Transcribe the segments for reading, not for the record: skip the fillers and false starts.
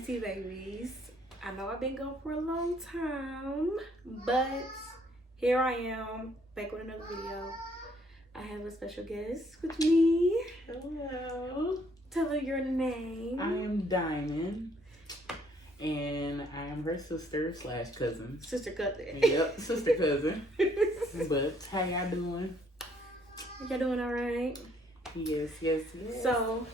TT babies. I know I've been gone for a long time, but here I am back with another video. I have a special guest with me. Hello. Tell her your name. I am Diamond, and I am her sister / cousin. Sister cousin. Yep, sister cousin. But how y'all doing? Y'all doing all right? Yes. So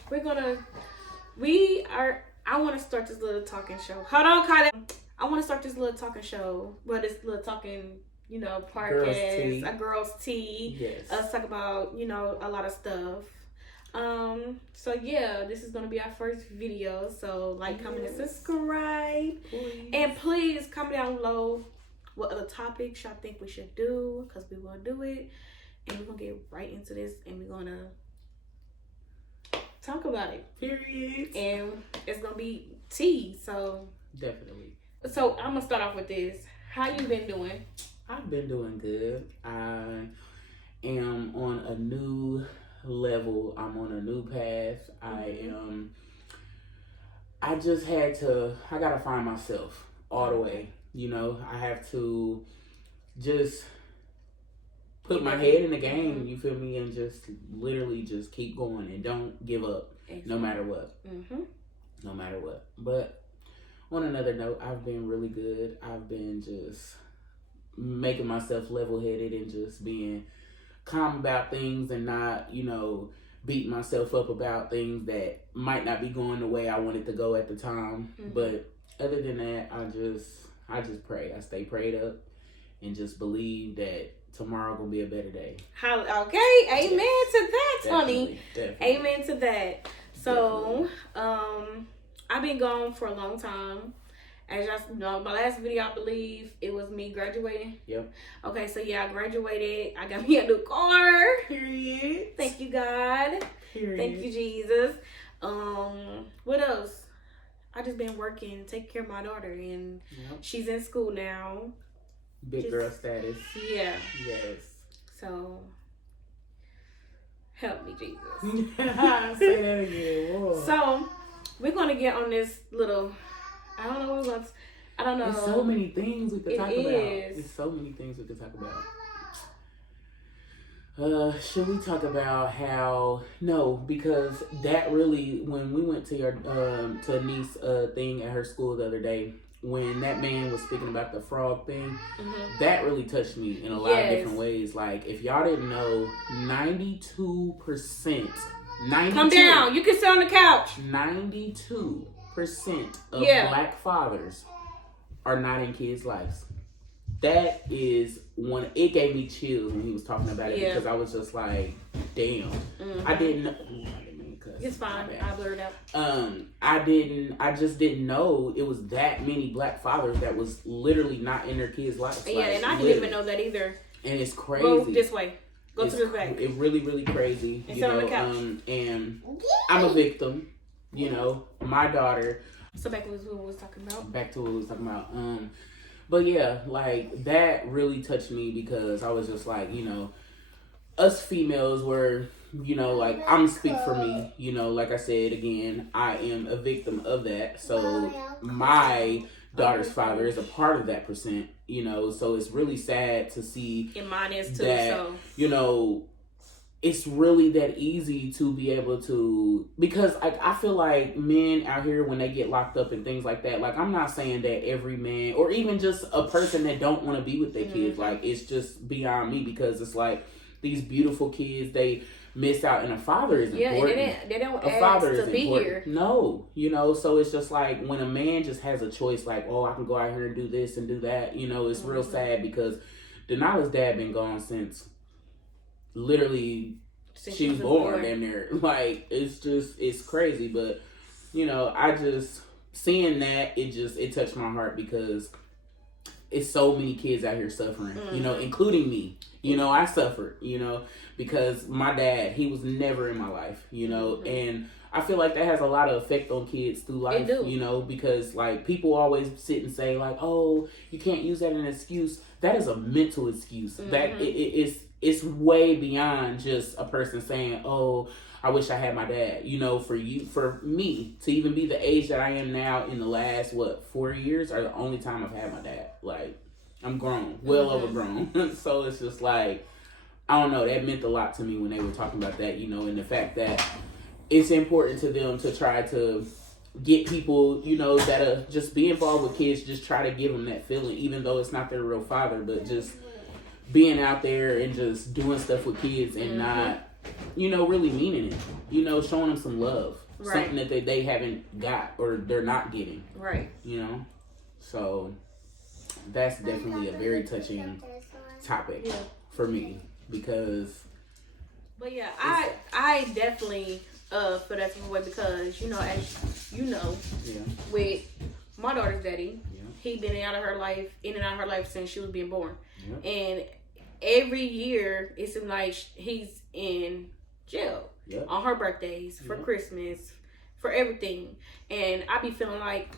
I want to start this little talking show. Hold on, Kylie. I want to start this little talking show. Well, this little talking, podcast. A girl's tea. Yes. Us talk about, a lot of stuff. So yeah, this is gonna be our first video. So like, comment, and subscribe, Please. and please comment down below what other topics y'all think we should do, because we will do it, and we're gonna get right into this, and we're gonna talk about it. Period. And it's gonna be tea. So Definitely. So I'm gonna start off with this. How you been doing? I've been doing good. I am on a new level. I'm on a new path. I just I gotta find myself all the way. I have to just put my head in the game, you feel me, and just literally just keep going and don't give up, no matter what. No matter what. But on another note, I've been really good. I've been just making myself level-headed and just being calm about things and not, beat myself up about things that might not be going the way I wanted to go at the time. But other than that, I just pray. I stay prayed up and just believe that tomorrow gonna be a better day. Okay, amen to that, honey. Definitely. Amen to that. So, I've been gone for a long time. As y'all know, my last video, I believe it was me graduating. Yep. Okay, so yeah, I graduated. I got me a new car. Period. Thank you, God. Period. Thank you, Jesus. What else? I just been working, taking care of my daughter, and she's in school now. Big girl status. Yeah. Yes. So, help me, Jesus. Say that again. Whoa. So, we're going to get on this little, I don't know. There's so many things we could talk about. Is. There's so many things we could talk about. Should we talk about how? No, because that really, when we went to to Niece's thing at her school the other day, when that man was speaking about the frog thing, that really touched me in a lot of different ways. Like, if y'all didn't know, 92%. Come down. You can sit on the couch. 92% of black fathers are not in kids' lives. That is one. It gave me chills when he was talking about it, because I was just like, damn. I didn't know. It's fine. I blurred out. I just didn't know it was that many black fathers that was literally not in their kids' lives. Yeah, and I didn't even know that either. And it's crazy. Go this way. Go to the back. It's really, really crazy. And sit on the couch. And I'm a victim. My daughter. So back to what we was talking about. But yeah, like, that really touched me, because I was just like, us females were, like, I'm gonna speak for me, like I said, again, I am a victim of that. So my daughter's father is a part of that percent, so it's really sad to see. And mine is too, that, so. It's really that easy to be able to, because I feel like men out here, when they get locked up and things like that, like, I'm not saying that every man, or even just a person that don't want to be with their kids, like, it's just beyond me, because it's like, these beautiful kids, they miss out, and a father is important. And they don't a father ask is to be important. here. No, so it's just like, when a man just has a choice, like, oh, I can go out here and do this and do that, it's real sad, because Denala's dad been gone since literally she was born in there. Like, it's crazy. But I just, seeing that, it touched my heart, because it's so many kids out here suffering, including me. I suffered, because my dad, he was never in my life, and I feel like that has a lot of effect on kids through life. It do. You know, because like people always sit and say like, oh, you can't use that as an excuse. That is a mental excuse. That it's way beyond just a person saying, oh, I wish I had my dad. You know, for me to even be the age that I am now in the last 4 years are the only time I've had my dad. Like, I'm grown, well overgrown. So it's just like, I don't know, that meant a lot to me when they were talking about that, you know, and the fact that it's important to them to try to get people, you know, that just be involved with kids, just try to give them that feeling, even though it's not their real father, but just being out there and just doing stuff with kids and not, you know, really meaning it, you know, showing them some love, something that they haven't got or they're not getting, you know. So that's definitely a very touching topic for me, because but yeah, I definitely feel that same way, because you know, as you know, with my daughter's daddy, he been in and out of her life since she was being born, and every year it seems like he's in jail on her birthdays, for Christmas, for everything, and I be feeling like,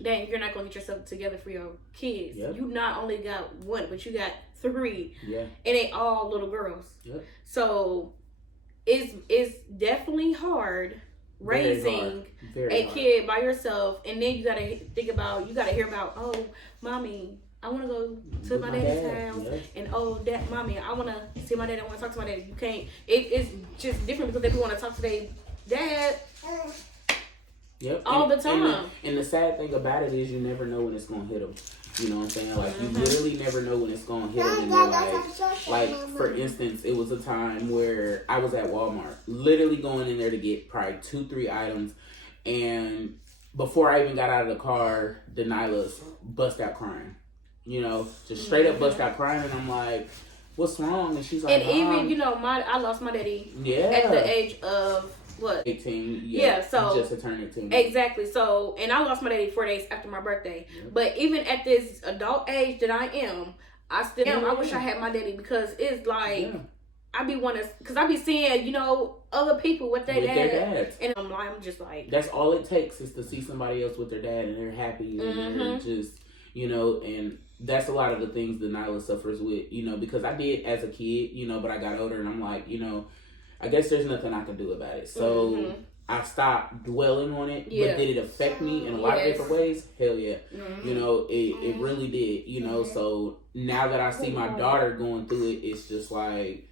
dang, you're not gonna get yourself together for your kids. You not only got one, but you got 3, and they all little girls. So it's definitely hard raising a kid by yourself, and then you gotta hear about, oh, mommy, I want to go to my daddy's house, and oh, mommy, I want to see my dad. I want to talk to my dad. You can't. It's just different because they want to talk to their dad. All the time. And the sad thing about it is you never know when it's going to hit them. You know what I'm saying? Like, you literally never know when it's going to hit them in their life. Like, for instance, it was a time where I was at Walmart, literally going in there to get probably 2-3 items. And before I even got out of the car, Denila's bust out crying. You know, just straight up bust out crying. And I'm like, what's wrong? And she's like, and even, you know, I lost my daddy at the age of, what? 18. So just turned 18. Exactly. So, and I lost my daddy 4 days after my birthday. But even at this adult age that I am, I still am. I wish I had my daddy, because it's like, I be because I be seeing, you know, other people with their dads. And I'm just like, that's all it takes is to see somebody else with their dad and they're happy and they're just, you know, and that's a lot of the things that Nyla suffers with, you know, because I did as a kid, you know, but I got older and I'm like, you know, I guess there's nothing I can do about it. So I stopped dwelling on it. But did it affect me in a lot of different ways? Hell yeah. You know, it really did, you know. So now that I see my daughter going through it, it's just like,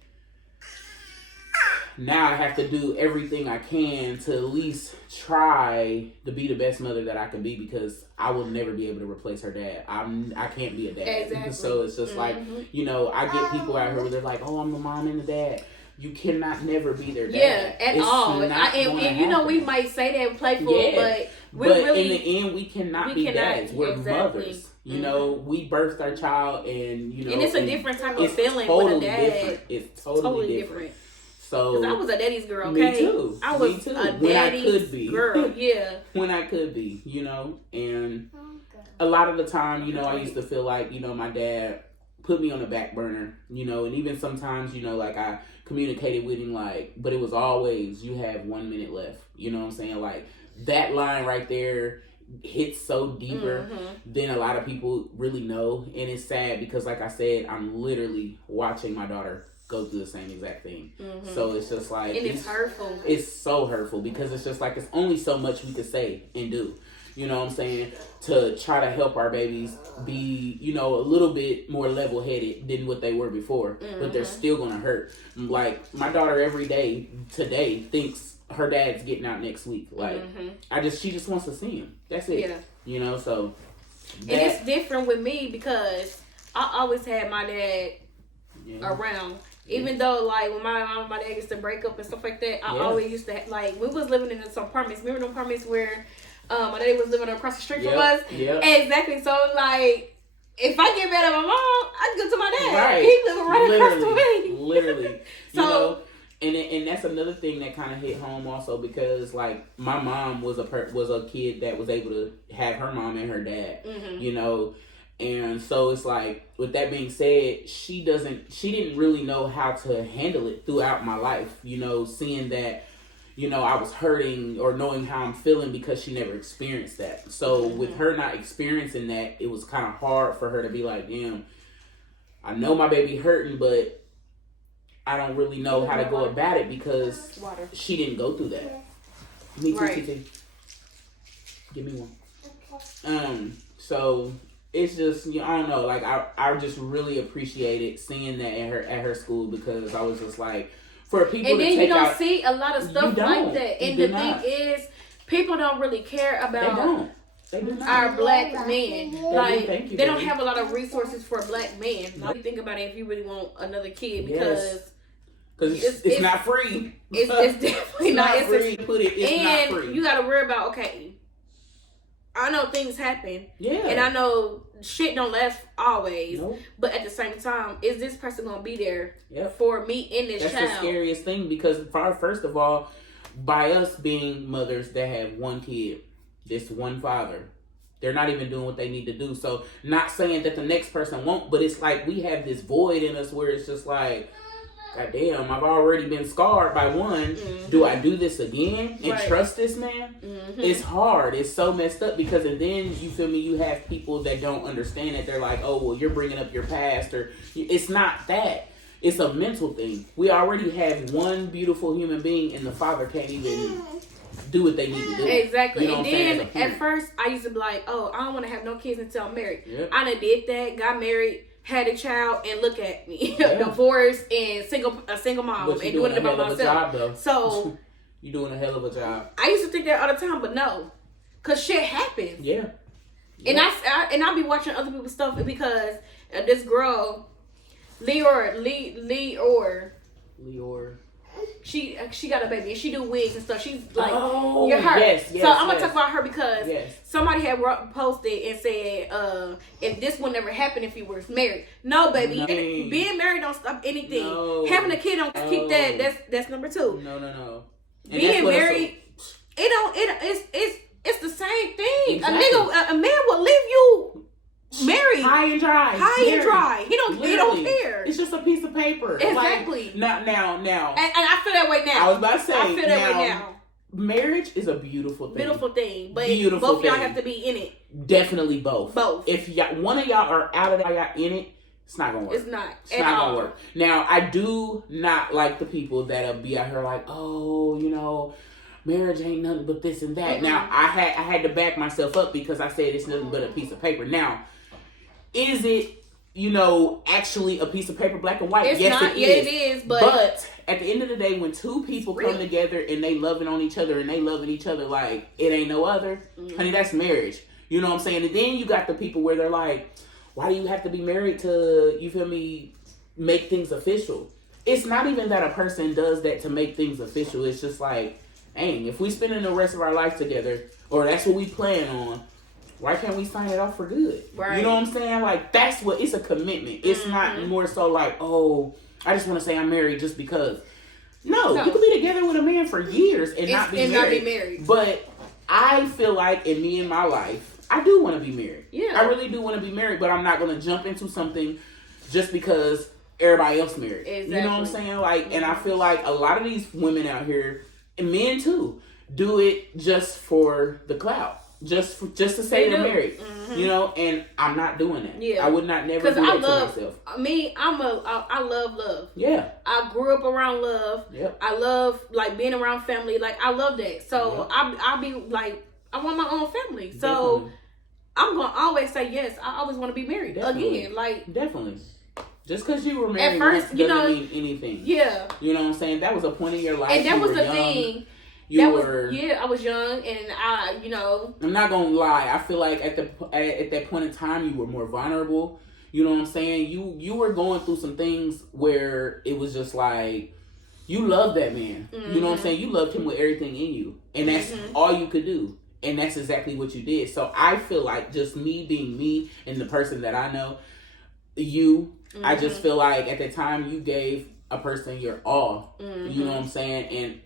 now I have to do everything I can to at least try to be the best mother that I can be, because I will never be able to replace her dad. I can't be a dad. Exactly. So it's just like, you know, I get people out here where they're like, oh, I'm the mom and the dad. You cannot never be their dad. At all. And you know, we might say that playful, but really, in the end, we cannot be dads. We're mothers. You know, we birthed our child, and you know, and it's a different type of feeling with a dad. Different. It's totally different. So, because I was a daddy's girl, okay? Me too. I was a daddy's girl, when I could be, you know, and a lot of the time, you know, I used to feel like, you know, my dad put me on the back burner, you know, and even sometimes, you know, like I communicated with him, like, but it was always, you have 1 minute left, you know what I'm saying? Like, that line right there hits so deeper than a lot of people really know, and it's sad because, like I said, I'm literally watching my daughter go through the same exact thing. So it's just like, and it's hurtful. It's so hurtful, because it's just like, it's only so much we could say and do, you know what I'm saying, to try to help our babies be, you know, a little bit more level-headed than what they were before, but they're still gonna hurt. Like, my daughter every day today thinks her dad's getting out next week. Like, she just wants to see him. That's it. You know, so and it's different with me, because I always had my dad around. Even though, like, when my mom and my dad used to break up and stuff like that, I always used to, like, we was living in some apartments. Remember the apartments where my daddy was living across the street from us? Exactly. So, like, if I get mad at my mom, I go to my dad. Right. He's living right across the way. Literally. So, you know, and that's another thing that kind of hit home also, because, like, my mom was a kid that was able to have her mom and her dad, you know. And so it's like, with that being said, she didn't really know how to handle it throughout my life, you know, seeing that, you know, I was hurting or knowing how I'm feeling because she never experienced that. So with her not experiencing that, it was kind of hard for her to be like, damn, I know my baby hurting, but I don't really know how to go about it because she didn't go through that. Me too, TT. Give me one. So it's just, you know, I don't know, like I just really appreciated seeing that at her school, because I was just like, for people and to then take you don't out, see a lot of stuff like that. And the thing is, people don't really care about our black men. Like, they don't have a lot of resources for black men. Like, think about it if you really want another kid, because it's not free. It's definitely not free. It's not free. You got to worry about, okay, I know things happen. Yeah. And I know shit don't last always. Nope. But at the same time, is this person going to be there for me in this child? That's the scariest thing, because first of all, by us being mothers that have one kid, this one father, they're not even doing what they need to do. So not saying that the next person won't, but it's like we have this void in us where it's just like, God damn, I've already been scarred by one. Mm-hmm. Do I do this again and trust this man? Mm-hmm. It's hard. It's so messed up, because, and then you feel me, you have people that don't understand it. They're like, oh, well, you're bringing up your past, or it's not that. It's a mental thing. We already have one beautiful human being, and the father can't even do what they need to do. Exactly. You know, and then at first, I used to be like, oh, I don't want to have no kids until I'm married. Yep. I done did that, got married, had a child, and look at me, divorced and a single mom, and doing it by myself. So you're doing a hell of a job. I used to think that all the time, but no, cause shit happens. Yeah. And I be watching other people's stuff, because this girl, Leor, she got a baby and she do wigs and stuff. She's like, you're her. Yes, so I'm gonna talk about her, because somebody had posted and said, if this would never happen if you were married. No, baby, being married don't stop anything. No. Having a kid don't keep that. That's number 2. No. And being married, it's the same thing. Exactly. A man will leave you married, high and dry. He don't care. It's just a piece of paper. Exactly. Like, now. And I feel that way now. I was about to say, I feel that way now. Marriage is a beautiful thing. But both y'all have to be in it. Definitely both. Both. If one of y'all are out of it, y'all in it, it's not gonna work. It's not. It's not gonna work. Now, I do not like the people that'll be out here like, oh, you know, marriage ain't nothing but this and that. Mm-hmm. Now, I had to back myself up, because I said it's nothing but a piece of paper. Now, is it, you know, actually a piece of paper, black and white? It's yes, not. it is. It is. But at the end of the day, when two people come together and they loving on each other and they loving each other like it ain't no other, honey, that's marriage. You know what I'm saying? And then you got the people where they're like, why do you have to be married to, you feel me, make things official? It's not even that a person does that to make things official. It's just like, dang, if we spending the rest of our life together, or that's what we plan on, why can't we sign it off for good? Right. You know what I'm saying? Like, that's what, it's a commitment. It's not more so like, oh, I just want to say I'm married just because. No, you can be together with a man for years and not be married. But I feel like in me and my life, I do want to be married. Yeah. I really do want to be married, but I'm not going to jump into something just because everybody else married. Exactly. You know what I'm saying? Like, and I feel like a lot of these women out here, and men too, do it just for the clout. Just to say they're married, you know, and I'm not doing that. Yeah, I would not never do that to myself. I love love. Yeah, I grew up around love. Yep. I love like being around family. Like I love that. So I'll be like, I want my own family. So definitely. I'm gonna always say yes. I always want to be married again. Like definitely. Just because you were married at first, doesn't mean anything. Yeah, you know what I'm saying. That was a point in your life, and that was the thing. I was young, and I'm not gonna lie. I feel like at that point in time, you were more vulnerable. You know what I'm saying? You were going through some things where it was just like you loved that man. Mm-hmm. You know what I'm saying? You loved him with everything in you, and that's all you could do, and that's exactly what you did. So I feel like just me being me and the person that I know, I just feel like at the time you gave a person your all. You know what I'm saying? And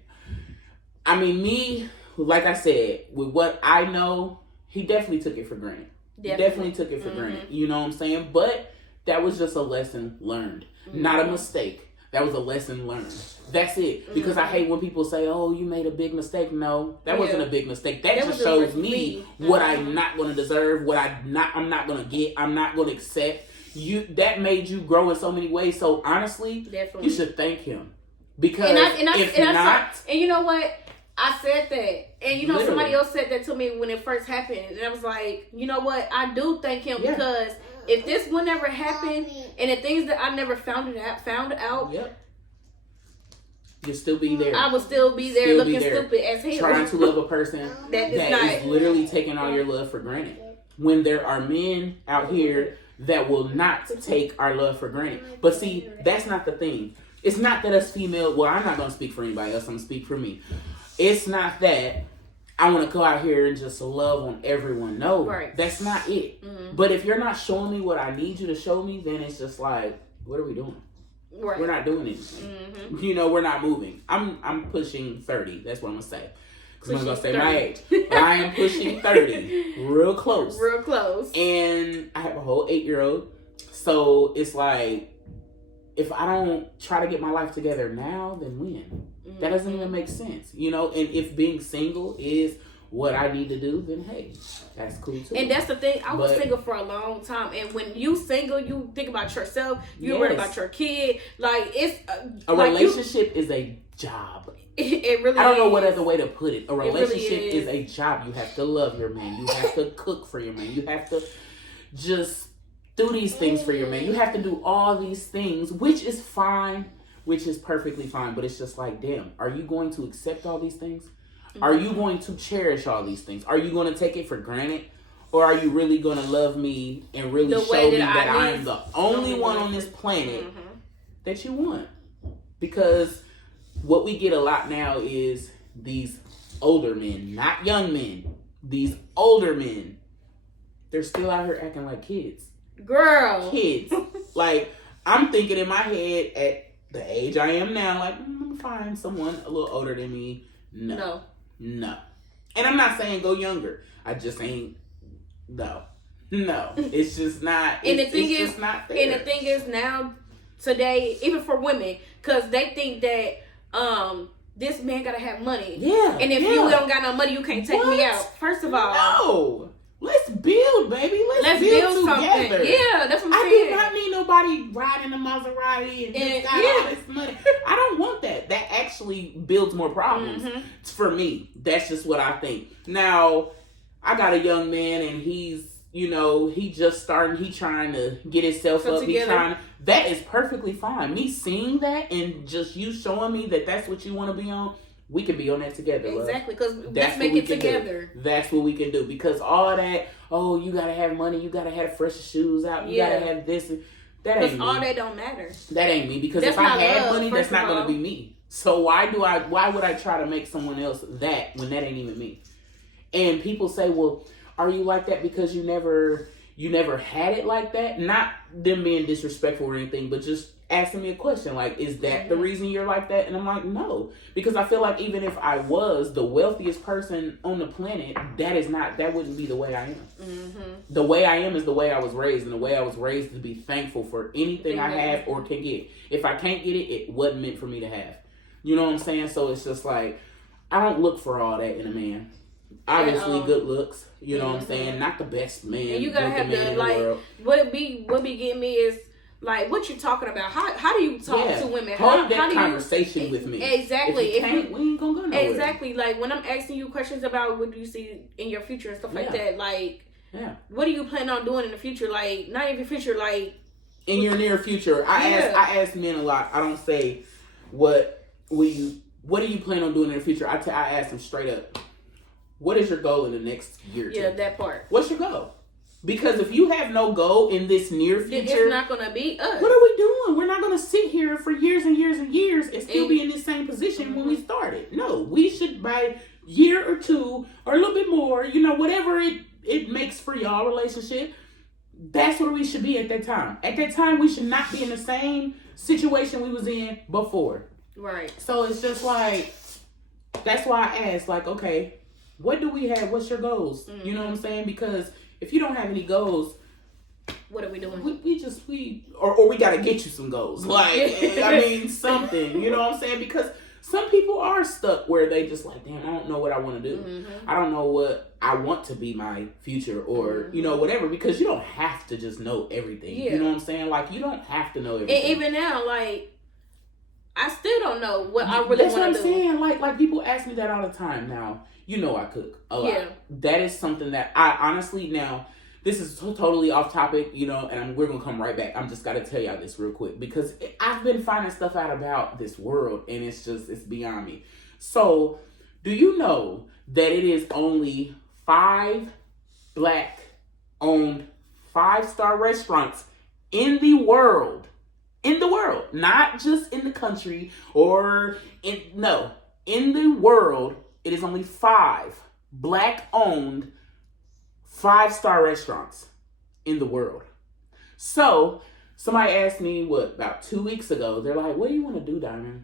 I mean, me, like I said, with what I know, he definitely took it for granted. Definitely took it for granted. You know what I'm saying? But that was just a lesson learned. Not a mistake. That was a lesson learned. That's it. Because I hate when people say, "Oh, you made a big mistake." No, that wasn't a big mistake. That just shows me what I'm not going to deserve, what I'm not going to get, I'm not going to accept. That made you grow in so many ways. So honestly, you should thank him. Because and you know what? I said that. And you know, somebody else said that to me when it first happened. And I was like, you know what? I do thank him because if this would never happen and the things that I never found out, you'll still be there. I would still be there looking stupid as hell. Trying to love a person that is literally taking all your love for granted. When there are men out here that will not take our love for granted. But see, that's not the thing. It's not that us female, well, I'm not going to speak for anybody else. I'm going to speak for me. It's not that I want to go out here and just love on everyone. No, that's not it. Mm-hmm. But if you're not showing me what I need you to show me, then it's just like, what are we doing? Right. We're not doing anything. Mm-hmm. You know, we're not moving. I'm pushing 30. That's what I'm going to say. Because I'm going to say 30. My age. But I am pushing 30. Real close. Real close. And I have a whole 8-year-old. So it's like, if I don't try to get my life together now, then when? Mm-hmm. That doesn't even make sense. You know, and if being single is what I need to do, then hey, that's cool too. And that's the thing. I was single for a long time. And when you single, you think about yourself. You worry about your kid. Like, it's... a relationship is a job. It really is. I don't know what other way to put it. A relationship is a job. You have to love your man. You have to cook for your man. You have to just do these things for your man. You have to do all these things, which is fine, which is perfectly fine. But it's just like, damn, are you going to accept all these things? Mm-hmm. Are you going to cherish all these things? Are you going to take it for granted? Or are you really going to love me and really show me that I am the only one on this planet that you want? Because what we get a lot now is these older men, not young men, these older men, they're still out here acting like kids. Girl. Kids. Like, I'm thinking in my head at the age I am now, like, I'm going to find someone a little older than me. No. And I'm not saying go younger. I just ain't, no. It's just not, it's just not there. And the thing is now, today, even for women, because they think that, this man gotta have money. Yeah. And if you don't got no money, you can't take me out. First of all, no. Let's build, baby. Let's build together. Something. Yeah, that's what I'm I saying. do not need nobody riding a Maserati and just got all this money. I don't want that. That actually builds more problems for me. That's just what I think. Now, I got a young man and he's, you know, he just starting, he trying to get himself up. That is perfectly fine. Me seeing that and just you showing me that that's what you want to be on, we can be on that together. Exactly, because let's make it together. That's what we can do. Because all that, oh, you gotta have money, you gotta have fresh shoes out, you gotta have this. That ain't me. All that don't matter. That ain't me. Because if I had money, that's not gonna be me. So why would I try to make someone else that when that ain't even me? And people say, well, are you like that because you never had it like that? Not them being disrespectful or anything, but just asking me a question like, is that the reason you're like that? And I'm like, no, because I feel like even if I was the wealthiest person on the planet, that wouldn't be the way I am. The way I am is the way I was raised, and the way I was raised to be thankful for anything I have or can get. If I can't get it, it wasn't meant for me to have. You know what I'm saying? So it's just like, I don't look for all that in a man. Obviously, good looks. You know what I'm saying? Not the best man. And you gotta have the like. What be getting me is like, what you talking about? How do you talk to women? Hold that conversation with me. Exactly. If you can't, we ain't gonna go nowhere. Exactly. Like when I'm asking you questions about what do you see in your future and stuff like that. Like, what do you plan on doing in the future? Like, not even future. Like in your near future. I ask men a lot. I don't say what do you plan on doing in the future. I ask them straight up. What is your goal in the next year or two? Yeah, that part. What's your goal? Because if you have no goal in this near future, it's not going to be us. What are we doing? We're not going to sit here for years and years and years and still be in the same position when we started. No, we should by year or two or a little bit more, you know, whatever it makes for y'all relationship, that's where we should be at that time. At that time, we should not be in the same situation we was in before. Right. So it's just like, that's why I asked, like, okay, what do we have? What's your goals? You know what I'm saying? Because if you don't have any goals, What are we doing? Or we got to get you some goals. Like, I mean, something, you know what I'm saying? Because some people are stuck where they just like, damn, I don't know what I want to do. Mm-hmm. I don't know what I want to be my future or, you know, whatever. Because you don't have to just know everything. Yeah. You know what I'm saying? Like, you don't have to know everything. And even now, like, I still don't know what I really want to do. That's what I'm saying. Like people ask me that all the time now. You know I cook a lot. Yeah. That is something that I honestly now... This is totally off topic, you know, and we're going to come right back. I'm just got to tell y'all this real quick because I've been finding stuff out about this world and it's beyond me. So, do you know that it is only 5 Black-owned 5-star restaurants in the world, not just in the country in the world, it is only 5 Black-owned 5-star restaurants in the world. So, somebody asked me, about 2 weeks ago, they're like, what do you want to do, Diamond?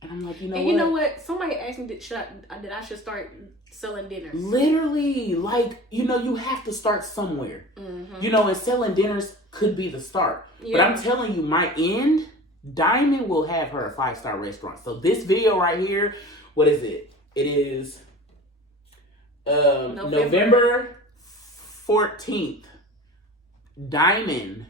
And I'm like, you know what? Somebody asked me that I should start selling dinners. Literally, like, you know, you have to start somewhere. Mm-hmm. You know, and selling dinners could be the start. Yeah. But I'm telling you, my end, Diamond will have her a 5-star restaurant. So, this video right here, what is it? It is November 14th, Diamond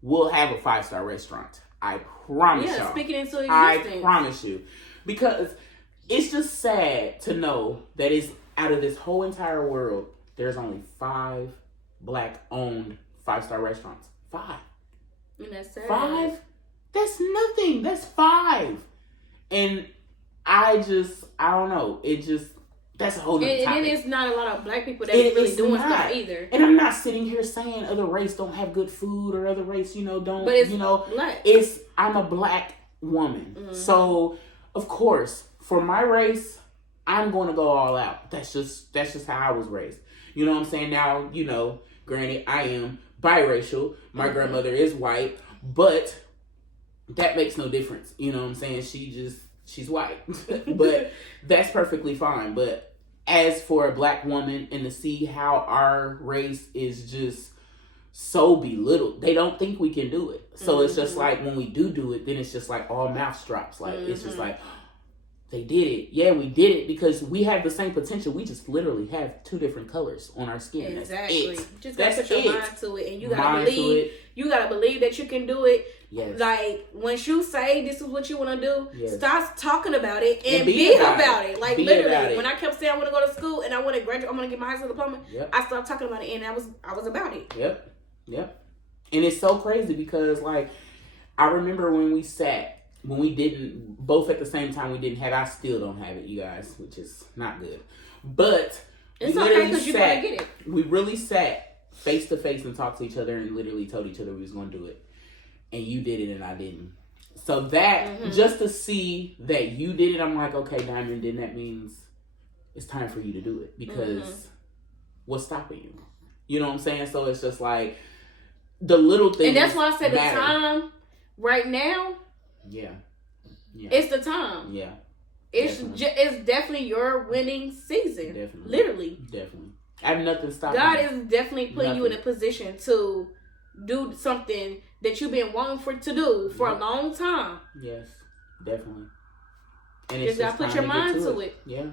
will have a 5-star restaurant. I promise y'all. Speaking into existence. I promise you. Because it's just sad to know that it's out of this whole entire world, there's only 5 Black-owned 5-star restaurants. 5. And that's sad. 5? That's nothing. That's 5. And I don't know. That's a whole nother topic. And it's not a lot of Black people that really doing stuff either. And I'm not sitting here saying other race don't have good food or other race, you know, don't. But it's, you know, Black. I'm a Black woman. Mm-hmm. So, of course, for my race, I'm going to go all out. That's just how I was raised. You know what I'm saying? Now, you know, granted, I am biracial. My grandmother is white, but that makes no difference. You know what I'm saying? She's white. But that's perfectly fine. But as for a Black woman and to see how our race is just so belittled, they don't think we can do it. So it's just like when we do it, then it's just like all mouth drops. Like it's just like, they did it. Yeah, we did it because we have the same potential. We just literally have 2 different colors on our skin. Exactly. That's it. You just gotta put your mind to it, and you gotta believe. You gotta believe that you can do it. Yes. Like once you say this is what you want to do, stop talking about it and be about it. Like literally, when I kept saying I want to go to school and I want to graduate, I'm gonna get my high school diploma. Yep. I stopped talking about it, and I was about it. Yep. And it's so crazy because like I remember when we didn't both at the same time, we didn't have. I still don't have it, you guys, which is not good. But it's okay because you're gonna get it. We really sat face to face and talked to each other and literally told each other we was gonna do it. And you did it and I didn't. So that just to see that you did it, I'm like, okay, Diamond, then that means it's time for you to do it because what's stopping you? You know what I'm saying? So it's just like the little things. And that's why I said matter. The time right now. Yeah. It's the time. Yeah. It's definitely your winning season. Definitely. Literally. Definitely. I have nothing stopping God is definitely putting you in a position to do something that you've been wanting to do for a long time. Yes, definitely. And just gotta put your mind to it. Yeah,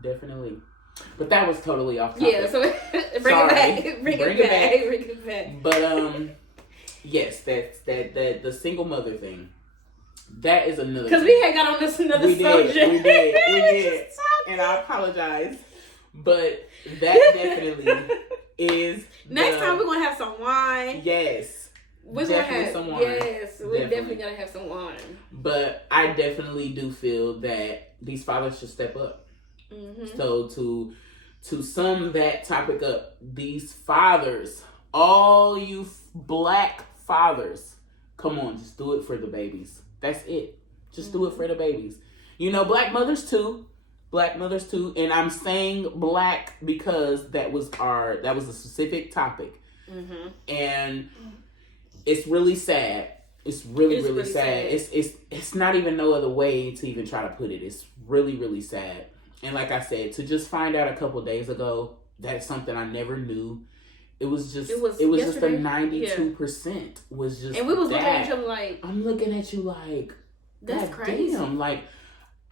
definitely. But that was totally off topic. Yeah, so bring it back. But yes, that's the single mother thing. That is another. Because we had got on this another subject. We did, and I apologize. But that definitely is. Next time we're gonna have some wine. Yes. We're gonna have some wine. Yes, we're definitely gonna have some wine. But I definitely do feel that these fathers should step up. Mm-hmm. So to sum that topic up, these fathers, all you Black fathers, come on, just do it for the babies. That's it. Just do it for the babies. You know, Black mothers too. And I'm saying Black because that was a specific topic. Mm-hmm. And it's really sad. It's really sad. It's not even no other way to even try to put it. It's really, really sad. And like I said, to just find out a couple days ago, that's something I never knew. It was just a 92% was just. And we was that. looking at each other like. I'm looking at you like. That's crazy. Damn, like.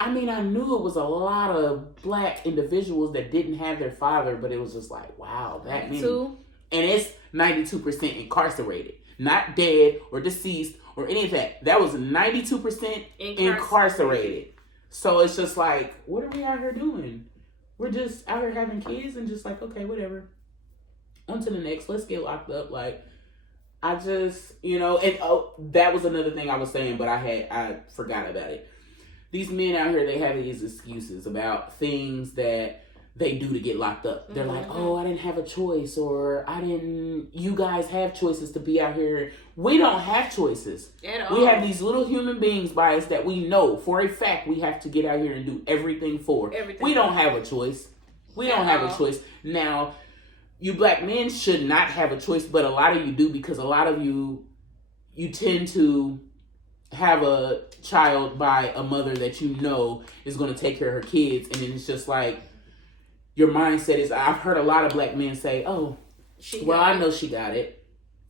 I mean, I knew it was a lot of black individuals that didn't have their father, but it was just like, wow, that many. And it's 92% incarcerated, not dead or deceased or any of that. That was 92% incarcerated. So it's just like, what are we out here doing? We're just out here having kids and just like, okay, whatever. On to the next. Let's get locked up. Like, I just, and that was another thing I was saying, but I forgot about it. These men out here, they have these excuses about things that they do to get locked up. They're like, oh, I didn't have a choice, or you guys have choices to be out here. We don't have choices. At all. We have these little human beings by us that we know for a fact we have to get out here and do everything for. We don't have a choice. We don't have a choice. Now, you black men should not have a choice, but a lot of you do, because a lot of you tend to have a child by a mother that you know is going to take care of her kids, and then it's just like your mindset is. I've heard a lot of black men say, "Oh, I know she got it."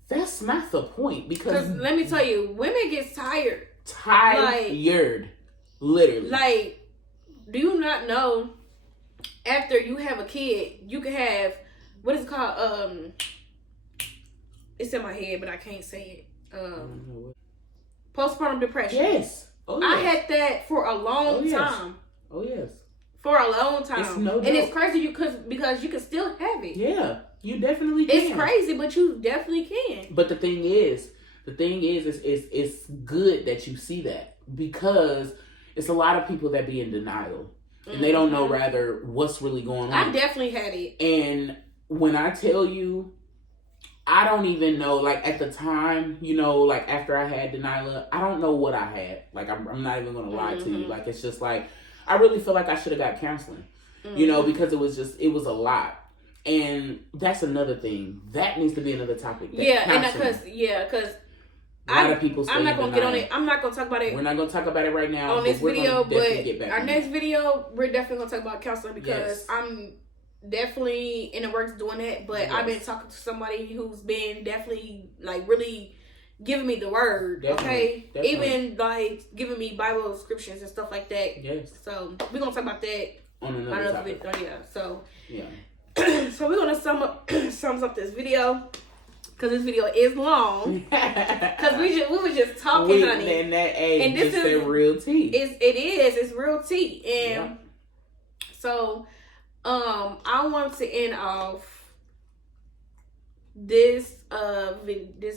That's not the point, because let me tell you, women get tired, literally. Like, do you not know? After you have a kid, you can have what is it called? It's in my head, but I can't say it. Postpartum depression. Yes. Oh, yes. I had that for a long time. Oh, yes. For a long time. It's no joke. And it's crazy because you can still have it. Yeah, you definitely can. It's crazy, but you definitely can. But the thing is it's good that you see that, because it's a lot of people that be in denial. And they don't know rather what's really going on. I definitely had it. And when I tell you, I don't even know, like, at the time, like, after I had Deniala, I don't know what I had. Like, I'm not even going to lie to you. Like, it's just like, I really feel like I should have got counseling, because it was a lot. And that's another thing. That needs to be another topic. Because a lot of people I'm not going to get on it. I'm not going to talk about it. We're not going to talk about it right now. On this video, but our next video, we're definitely going to talk about counseling, because I'm definitely in the works doing that, but I've been talking to somebody who's been definitely like really giving me the word, definitely. Even like giving me Bible scriptures and stuff like that. Yes. So we're gonna talk about that on another video. So so we're gonna sum up this video, because this video is long. Because we were just talking, honey. And this is real tea. It's real tea, and so. I want to end off this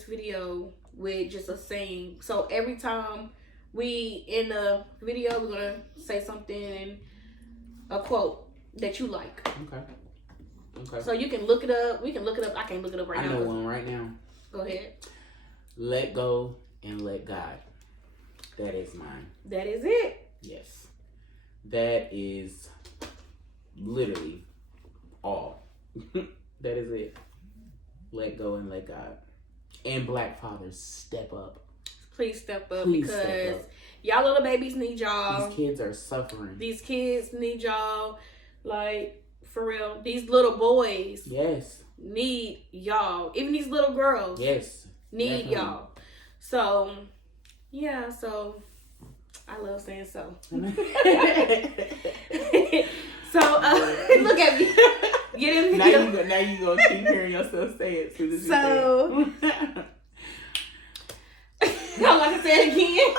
video with just a saying. So every time we end a video, we're gonna say something, a quote that you like. Okay. So you can look it up. We can look it up. I can't look it up right now. I know one right now. Go ahead. Let go and let God. That is mine. That is it. Yes. That is literally all. That is it. Let go and let God. And black fathers, step up. Please step up. Because y'all little babies need y'all. These kids are suffering. These kids need y'all. Like, for real. These little boys need y'all. Even these little girls need y'all. So, so I love saying so. So, look at me. Get in video. Now you gonna keep hearing yourself say it through this. So, y'all like to say it again?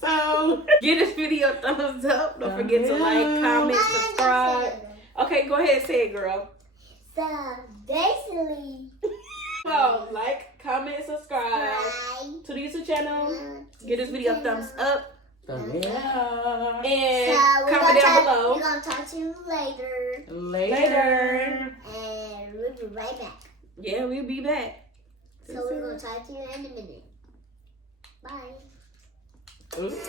So, give this video a thumbs up. Don't forget to like, comment, subscribe. Okay, go ahead and say it, girl. So, basically. So, like, comment, subscribe to the YouTube channel. Give this video a thumbs up. And comment down below. We're going to talk to you later. And we'll be right back. Yeah, we'll be back. So we're going to talk to you in a minute. Bye. Oops.